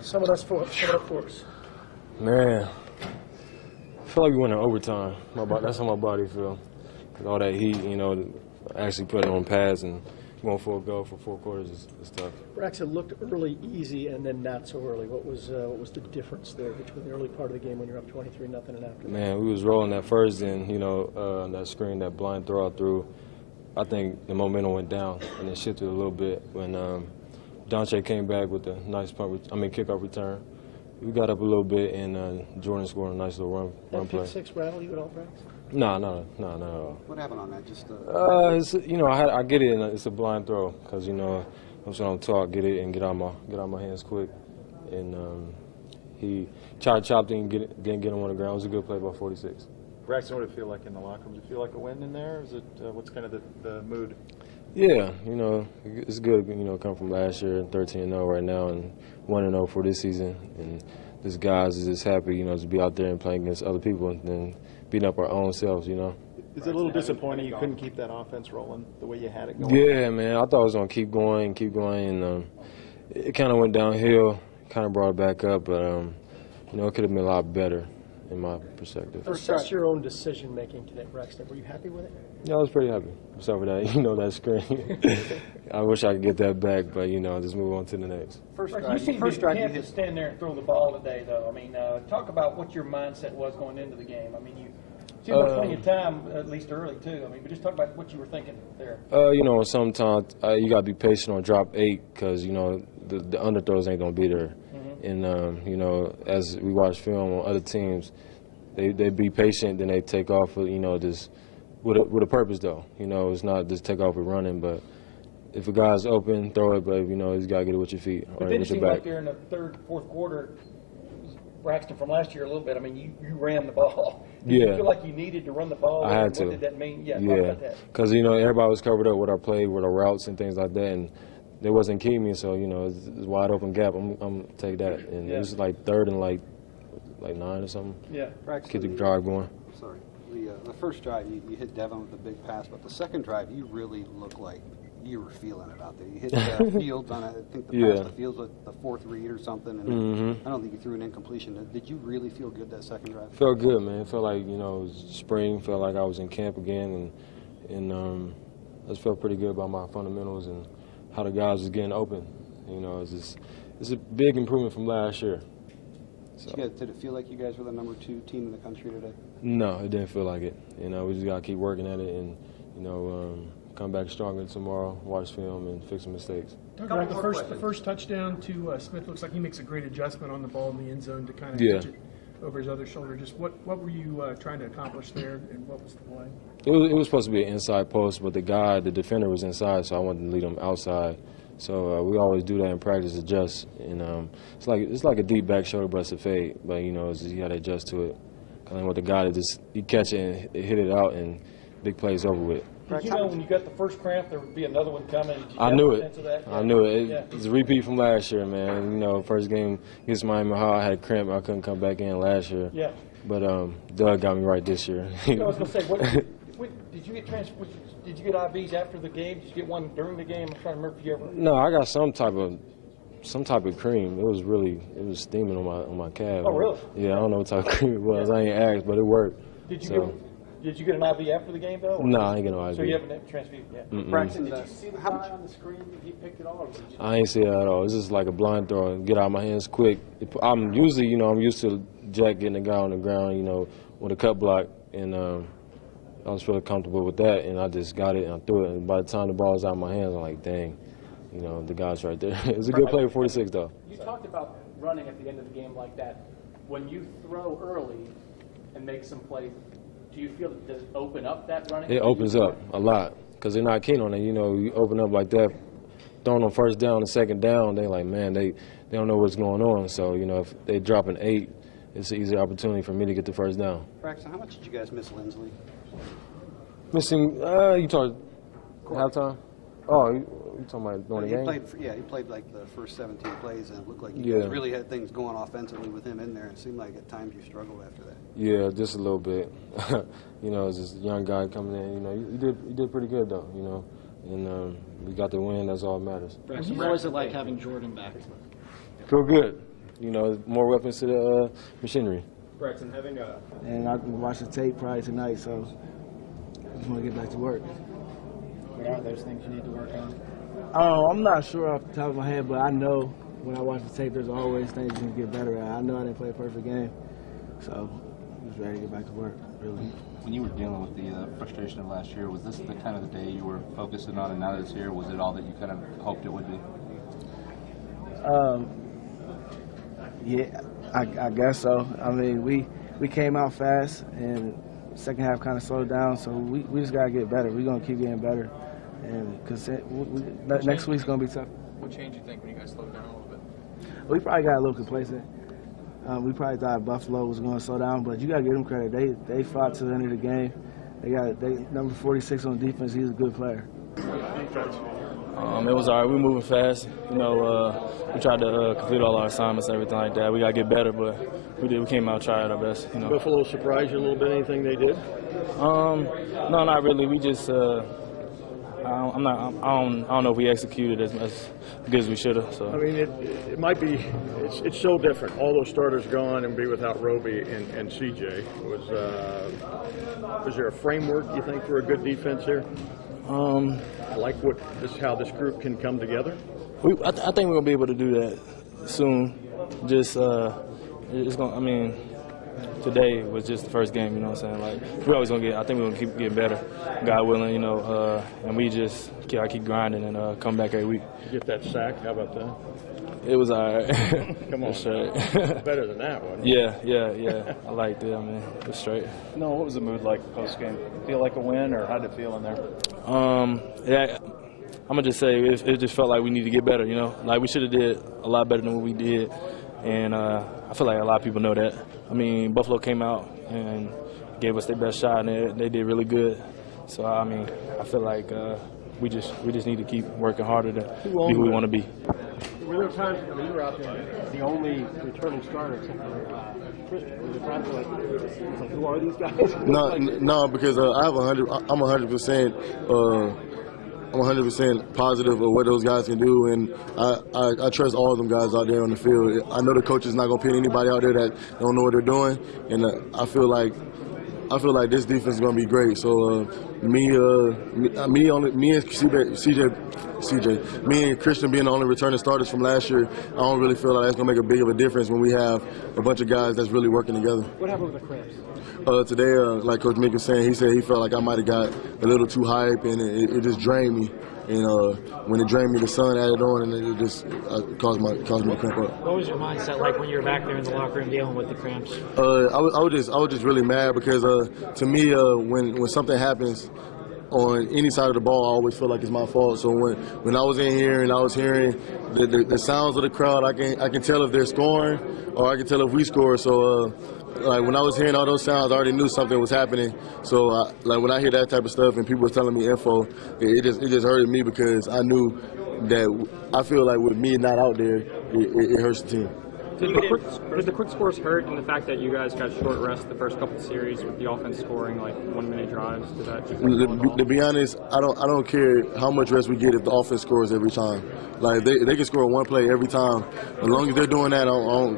Sum it up for us. Man, I feel like we went in overtime. That's how my body feel. 'Cause all that heat, actually put it on pads and going for a goal for 4 quarters is tough. Brax, it looked early easy and then not so early. What was the difference there between the early part of the game when you're up 23-0 and after? Man, we was rolling that first, and that screen, that blind throw I threw, I think the momentum went down and it shifted a little bit when Donche came back with a nice kickoff return. We got up a little bit, and Jordan scored a nice little run play. That pick-six rattle you at all, Brax? No, not at all. What happened on that? I get it, and it's a blind throw because I'm trying to talk, get it, and get out my hands quick. And he tried to chop it and didn't get him on the ground. It was a good play by 46. Braxton, what did it feel like in the locker room? Did it feel like a win in there? Is it what's kind of the mood? Yeah, it's good. Come from last year, 13-0 right now, and 1-0 for this season. And this guys is just happy, to be out there and playing against other people and then beating up our own selves, Is it a little disappointing you couldn't keep that offense rolling the way you had it going? Yeah, man. I thought it was gonna keep going, and it kind of went downhill. Kind of brought it back up, but it could have been a lot better in my perspective. Assess your own decision-making today, Braxton. Were you happy with it? Yeah, I was pretty happy. Except for that, that screen. I wish I could get that back, but just move on to the next. You have to stand there and throw the ball today, though. I mean, talk about what your mindset was going into the game. I mean, you seemed like plenty of time, at least early too. I mean, but just talk about what you were thinking there. Sometimes you gotta be patient on drop 8 because the underthrows ain't gonna be there. And as we watch film on other teams, they be patient, then they take off with just with a purpose though. It's not just take off with running, but if a guy's open, throw it, but he's gotta get it with your feet or with with your back. But then it seemed like there in the third, fourth quarter, Braxton from last year a little bit. I mean, you ran the ball. Did you feel like you needed to run the ball? I had to. What did that mean? Yeah. Because everybody was covered up with our play, with our routes and things like that, and they wasn't keeping me. So it's wide open gap. I'm take that, and it was like third and like 9 or something. Yeah. Keep the drive going. Sorry, the first drive you hit Devin with the big pass, but the second drive you really looked like you were feeling it out there. You hit Fields on it. I think the pass to Fields with the 4th read or something, and I don't think you threw an incompletion. Did you really feel good that second drive? Felt good, man. It felt like it was spring. Felt like I was in camp again, and I just felt pretty good about my fundamentals and how the guys was getting open. It's a big improvement from last year. So. Did it feel like you guys were the number 2 team in the country today? No, it didn't feel like it. We just gotta keep working at it and come back stronger tomorrow, watch film, and fix some mistakes. Talk about the first touchdown to Smith. Looks like he makes a great adjustment on the ball in the end zone to kind of catch it over his other shoulder. Just what were you trying to accomplish there, and what was the play? It was supposed to be an inside post, but the defender was inside, so I wanted to lead him outside. So we always do that in practice, adjust, and it's like a deep back shoulder, but it's a fade. But you got to adjust to it. Kind of want the guy to just catch it and hit it out, and big plays over with. Did you know when you got the first cramp there would be another one coming? I knew it. I knew it. It's a repeat from last year, man. First game against Miami, how I had a cramp, I couldn't come back in last year. Yeah. But Doug got me right this year. I was going to say, did you get Did you get IVs after the game? Did you get one during the game? I'm trying to remember if you ever. No, I got some type of cream. It was steaming on my calf. Oh, really? Yeah, I don't know what type of cream it was. I ain't asked, but it worked. Did you get an IV after the game, though? No, I ain't get no IV. So you haven't transfused yet? Braxton, did you see the guy on the screen that he picked it all? I ain't see it at all. It's just like a blind throw. Get out of my hands quick. I'm usually, I'm used to Jack getting the guy on the ground, with a cut block, and I was really comfortable with that, and I just got it and I threw it. And by the time the ball was out of my hands, I'm like, dang, the guy's right there. It was a good play for 46, though. You talked about running at the end of the game like that. When you throw early and make some plays, do you feel does it open up that running? It opens up a lot because they're not keen on it. You open up like that, throwing on first down and second down, they like, man, they don't know what's going on. So, if they drop an 8, it's an easy opportunity for me to get the first down. Braxton, how much did you guys miss Lindsley? Missing, you talking halftime? Oh, you talking about during the game? He played like the first 17 plays, and it looked like you guys really had things going offensively with him in there. It seemed like at times you struggled after that. Yeah, just a little bit. It's just a young guy coming in. He did pretty good though. And we got the win. That's all that matters. What was it like having Jordan back? feel good. You know, more weapons to the machinery. Braxton, having a And I can watch the tape probably tonight, so I just want to get back to work. What are those things you need to work on? I'm not sure off the top of my head, but I know when I watch the tape, there's always things you can get better at. I know I didn't play a perfect game, so I'm just ready to get back to work, really. When you were dealing with the frustration of last year, was this the kind of the day you were focusing on, and now that it's here, was it all that you kind of hoped it would be? Yeah, I guess so. I mean, we came out fast, and second half kind of slowed down, so we just got to get better. We're going to keep getting better, and because next week's going to be tough. What changed you think when you guys slowed down a little bit? We probably got a little complacent. We probably thought Buffalo was going to slow down, but you got to give them credit. They fought to the end of the game. They number 46 on defense. He's a good player. It was all right. We were moving fast. You know, we tried to complete all our assignments and everything like that. We got to get better, but we did. We came out, tried our best. You know. Buffalo surprised you a little bit? Anything they did? No, not really. We just. I don't know if we executed as good as we should have. So. I mean, it might be. It's so different. All those starters gone and be without Roby and CJ. Was there a framework you think for a good defense here? Like how this group can come together? I think we're gonna be able to do that soon. Just it's gonna. I mean, today was just the first game. You know what I'm saying? Like we're always gonna get. I think we're gonna keep getting better, God willing. You know, and we just keep grinding and come back every week. Get that sack. How about that? It was all right. Come on, straight. Better than that one. Yeah. I liked it. I mean, it was straight. No, what was the mood like post game? Feel like a win, or how did it feel in there? Yeah, I'm gonna just say it just felt like we need to get better. You know, like we should have did a lot better than what we did, and I feel like a lot of people know that. I mean, Buffalo came out and gave us their best shot, and they did really good. So I mean, I feel like we just need to keep working harder to be who we want to be. Were there times when you were out there, the only returning starter except for Christian? Were there times like, who are these guys? No, because I'm 100%. I'm 100% positive of what those guys can do, and I trust all of them guys out there on the field. I know the coach is not going to put anybody out there that don't know what they're doing, and I feel like this defense is going to be great. So me and CJ, me and Christian being the only returning starters from last year, I don't really feel like that's going to make a big of a difference when we have a bunch of guys that's really working together. What happened with the cramps? Today, like Coach Mick was saying, he said he felt like I might have got a little too hype, and it just drained me. And when it drained me, the sun added on, and it just caused me to cramp up. What was your mindset like when you were back there in the locker room dealing with the cramps? I was just really mad because to me, when something happens on any side of the ball, I always feel like it's my fault. So when I was in here and I was hearing the sounds of the crowd, I can tell if they're scoring or I can tell if we score. So like when I was hearing all those sounds, I already knew something was happening. So like when I hear that type of stuff and people were telling me info, it just hurted me because I knew that I feel like with me not out there, it hurts the team. Did the quick scores hurt in the fact that you guys got short rest the first couple of series with the offense scoring like 1-minute drives? Did that to be honest, I don't care how much rest we get if the offense scores every time. Like they can score one play every time. As long as they're doing that,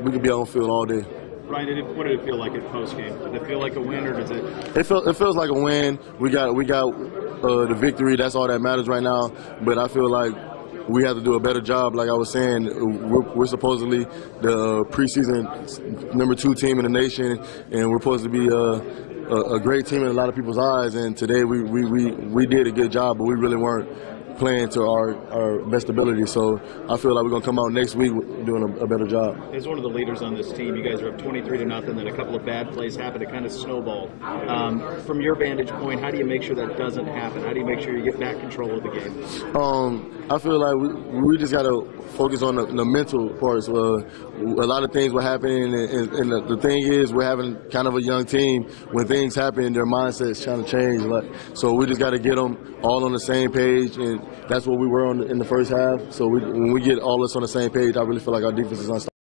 we can be on field all day. Ryan, what did it feel like at post game? Did it feel like a win, or does it? It feels like a win. We got the victory. That's all that matters right now. But I feel like we have to do a better job. Like I was saying, we're supposedly the preseason #2 team in the nation, and we're supposed to be a great team in a lot of people's eyes. And today we did a good job, but we really weren't playing to our best ability. So I feel like we're going to come out next week doing a better job. As one of the leaders on this team, you guys are up 23-0, then a couple of bad plays happened. It kind of snowballed. From your vantage point, how do you make sure that doesn't happen? How do you make sure you get back control of the game? I feel like we just got to focus on the mental parts. A lot of things were happening, and the thing is, we're having kind of a young team. When things happen, their mindset's trying to change. So we just got to get them all on the same page, and that's what we were in the first half. So when we get all this on the same page, I really feel like our defense is unstoppable.